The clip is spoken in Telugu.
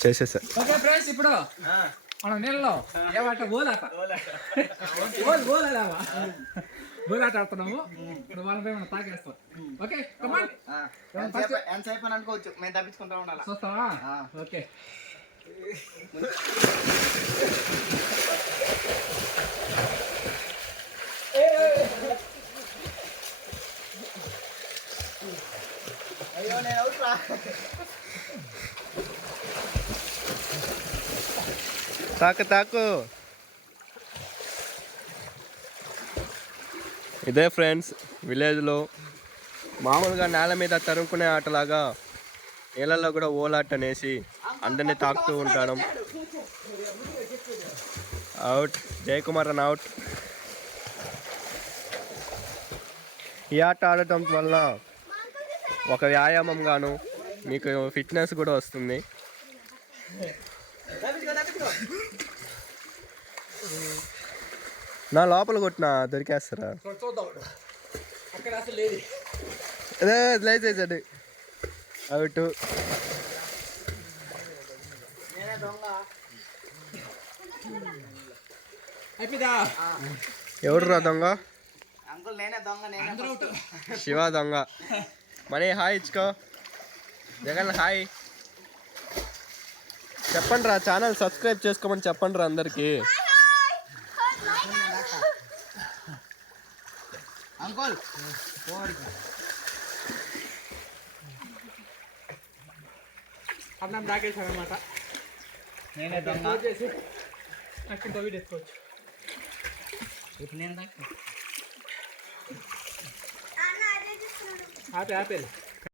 చేసేసా. ఓకే ఫ్రెండ్స్ ఇప్పుడు మనం నీళ్ళలో ఏమంటే ఓలాట ఓల్ ఓలాడావా ఓలాట ఆడుతున్నాము. ఇప్పుడు వాళ్ళపై మనం తాగేస్తాం. ఓకే ఎంతసేపు ఎంతసేపు అని అనుకోవచ్చు. మేము తప్పించుకుంటా ఉండాలి? చూస్తావా? ఓకే. అయ్యో నేను అవుట్రా. తాకు తాకు. ఇదే ఫ్రెండ్స్ విలేజ్లో మామూలుగా నేల మీద తరుముకునే ఆటలాగా నీళ్ళల్లో కూడా ఓలాట అనేసి అందరినీ తాకుతూ ఉంటాను. అవుట్ జయకుమార్ అన్న అవుట్ ఈ ఆట ఆడటం వల్ల ఒక వ్యాయామం గాను మీకు ఫిట్నెస్ కూడా వస్తుంది. నా లోపల కొట్టినా దొరికేస్తారా? అక్కడ అసలు లేదు అదే అవుట్ దొంగ ఎవడురా దొంగ? శివ దొంగ. మనీ హాయ్ ఇచ్చుకో. జగన్ హాయ్. చెప్పండి రా ఛానల్ సబ్స్క్రైబ్ చేసుకోమని చెప్పండి రా అందరికి. అంకుల్. అన్నం దాకేసాను అనమాట నేనే దొంగ చేసి నెక్స్ట్ ఇంకో వీడియో ఎత్తుకోవచ్చు ఇప్పుడు నేను ఆపే ఆపేది